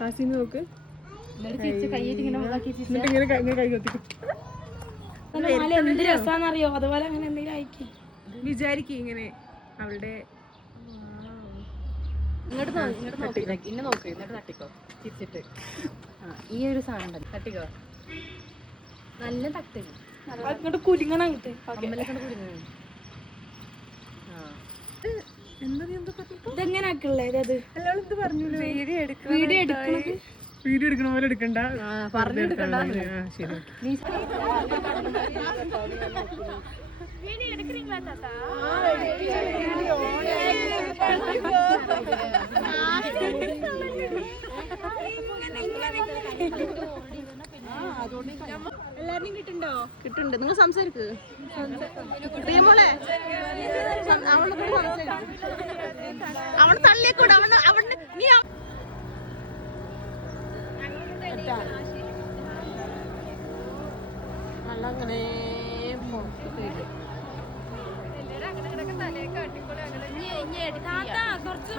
ഹാസിന് നോക്ക് എന്ത് രസാന്നറിയോ, അതുപോലെ അങ്ങനെ എന്തെങ്കിലും അയക്കി വിചാരിക്കും ഇങ്ങനെ അവളുടെ ഇങ്ങോട്ട് നോക്കി ഇന്നെ നോക്ക്, എന്നിട്ട് തട്ടിക്കോ തിരിച്ചിട്ട്. ഈ ഒരു സാധനം ഉണ്ടല്ലോ, തട്ടിക്കോ. നല്ല തട്ടി ഇങ്ങോട്ട് കുലുങ്ങണം അങ്ങോട്ട്. അമ്മലൊക്കെ കുടുങ്ങണം. ഇതെങ്ങനെ ആക്കല്ലേ അത്? എല്ലാവരും പറഞ്ഞൂല്ലോ വീഡിയോ എടുക്കണത് വീഡിയോ എടുക്കണ പോലെ എടുക്കണ്ട, പറഞ്ഞു എടുക്കണ്ട. ശരി. എല്ലാരും കിട്ടുന്നുണ്ടോ? കിട്ടുന്നുണ്ട്. നിങ്ങൾ സംസാരിക്ക് പ്രിയമോളെ, അവളെ അവള് തള്ളിക്കൂടെ, അവന് നീ അങ്ങനെ കുറച്ച്